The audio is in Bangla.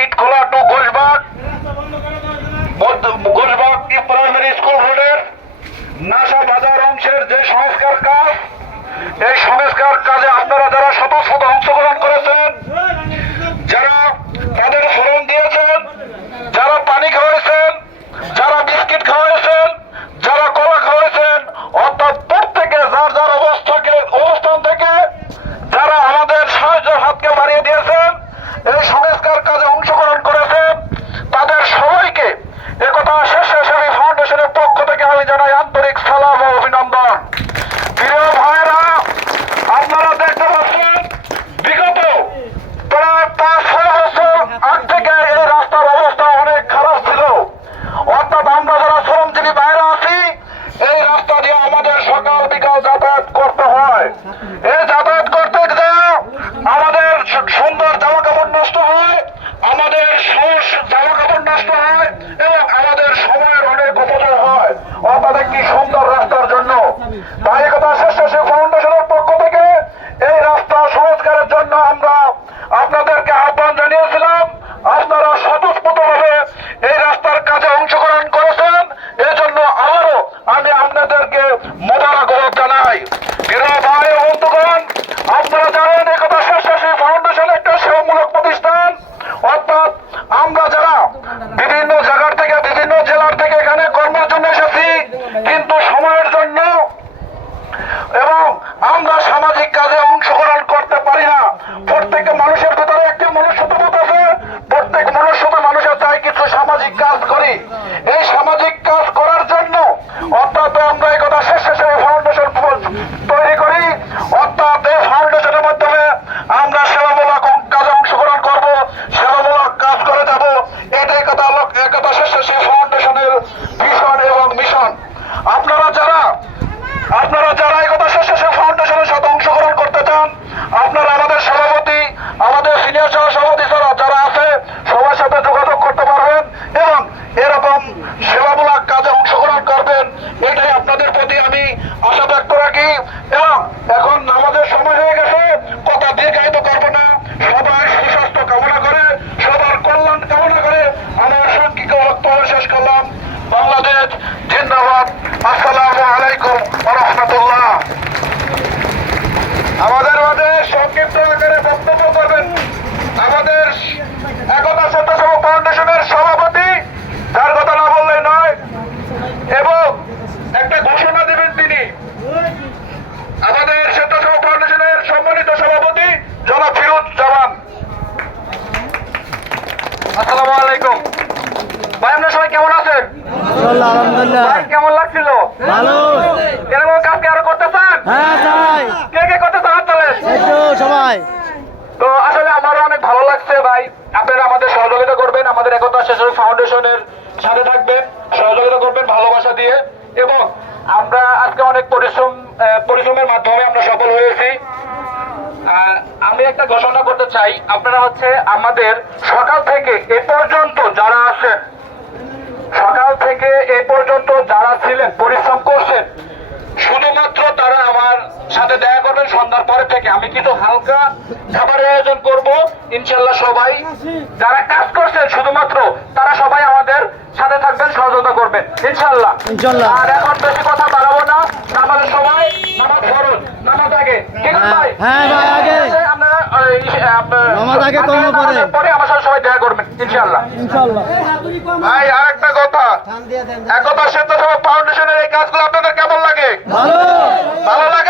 ইটখোলা টু প্রাইমারি স্কুল রোডের নাসা বাজার অংশের যে সংস্কার কাজ, এই সংস্কার কাজে আপনারা যারা স্বতঃস্ফূর্ত অংশগ্রহণ করেছেন যারা তাদের ফোরন দিয়েছেন যারা পানি খাওয়াইছেন যারা বিস্কিট খাওয়াইছেন যারা কলা খাওয়াইছেন অর্থাৎ প্রত্যেকে যার যার অবস্থাকে অবস্থান থেকে যারা আমাদের সাহায্যের হাতকে বাড়িয়ে দিয়েছেন এই সংস্কার কাজে অংশগ্রহণ করেছেন তাদের সবাইকে একথা স্বেচ্ছাসেবী ফাউন্ডেশনের পক্ষ থেকে আমি জানাই আন্তরিক সালাম ও অভিনন্দন। প্রিয় ভাইরা আপনারা দেখতে পাচ্ছেন, বিগত প্রায় পাঁচ, ছয় বছর আগ থেকে এই রাস্তার অবস্থা অনেক খারাপ ছিল। অর্থাৎ আমরা যারা শ্রমজীবী বাইরে আছি, এই রাস্তা দিয়ে আমাদের সকাল বিকাল যাতায়াত করতে হয় এই যাতায়াত করতে গিয়ে আমাদের সু- সুন্দর জামা কাপড় নষ্ট হয় আমাদের সহজ জামা কাপড় নষ্ট হয় এবং আমাদের সময়ের অনেক অপচয় হয় অর্থাৎ একটি সুন্দর রাস্তার জন্য তাই একথা এবং আমরা সামাজিক কাজে অংশগ্রহণ করতে পারি না। প্রত্যেক মানুষের ভেতরে একটি মনুষ্যত্ববোধ আছে। প্রত্যেক মনুষ্যতা মানুষের চাই কিছু সামাজিক কাজ করি। এই সামাজিক কাজ করার জন্য অর্থাৎ আমরা এই কথা শেষ শেষে ফাউন্ডেশন তৈরি করি অর্থাৎ এই ফাউন্ডেশনের মাধ্যমে আমরা সেবামূলক কাজে অংশগ্রহণ করব সেবামূলক কাজ করে যাব এটাই কথা লোক- একথা শেষ শেষে ফাউন্ডেশনের ভিশন এবং মিশন আপনারা যারা আপনারা যারা এই কথা শেষ শেষে ফাউন্ডেশনের সাথে অংশগ্রহণ করতে চান আপনারা আমাদের সভাপতি আমাদের সিনিয়র সহ সভাপতি যারা যারা আছে সবার সাথে যোগাযোগ করতে পারবেন এবং এরকম সেবামূলক কাজে অংশগ্রহণ করবেন এটাই আপনাদের প্রতি আমি আশা রাখি এবং এখন আমাদের সময় হয়ে গেছে। কথা দীর্ঘায়িত করব না। সবার সুস্বাস্থ্য কামনা করে, সবার কল্যাণ কামনা করে আমার সংক্ষিপ্ত বক্তব্য শেষ করলাম। বাংলাদেশ জিন্দাবাদ। আসসালামু আলাইকুম রহমতুল্লাহ। আমাদের মাঝে সংক্ষিপ্ত আকারে বক্তব্য করবেন আমাদের একতা স্বেচ্ছাসেবক ফাউন্ডেশনের সভাপতি, যার কথা না বললে নয়, এবং একটা ঘোষণা আসসালামু আলাইকুম। ভাই আপনার সবাই কেমন আছেন? আলহামদুলিল্লাহ। ভাই কেমন লাগছিল? ভালো। এরকম কাজ কি আরও করতে চান হ্যাঁ কে কে করতে চান সবাই। তো আসলে আমারও অনেক ভালো লাগছে ভাই। আপনারা আমাদের সহযোগিতা করবেন আমাদের একতা স্বেচ্ছাসেবী ফাউন্ডেশনের সাথে থাকবেন সহযোগিতা করবেন ভালোবাসা দিয়ে। এবং আমরা আজকে অনেক পরিশ্রম পরিশ্রমের মাধ্যমে আমরা সফল হয়েছি। আমি একটা ঘোষণা করতে চাই আপনারা হচ্ছে আমাদের সকাল থেকে এ পর্যন্ত যারা আছেন সকাল থেকে এ পর্যন্ত যারা ছিলেন পরিশ্রম করছেন শুধুমাত্র তারা আমার সাথে দেখা করবেন সন্ধ্যার পরে থেকে। আমি কিছু হালকা খাবারের আয়োজন করব ইনশাল্লাহ সবাই যারা কাজ করছেন শুধুমাত্র তারা সবাই আমাদের সাথে থাকবেন সহযোগিতা করবেন ইনশাল্লাহ। ইনশাল্লাহ। আর এখন বেশি কথা বাড়াবো না নামাজের সময় নামাজ ফরজ নামাজ আগে। ঠিক আছে ভাই হ্যাঁ ভাই, আগে। আপনারা ওই, আপনার- নামাজ আগে, কর্ম পরে। পরে আমার সাথে সবাই দেখা করবেন ইনশাআল্লাহ। ইনশাআল্লাহ। ভাই আরেকটা কথা। একতা স্বেচ্ছাসেবক ফাউন্ডেশনের এই কাজগুলো আপনাদের কেমন লাগে? ভালো। ভালো লাগে।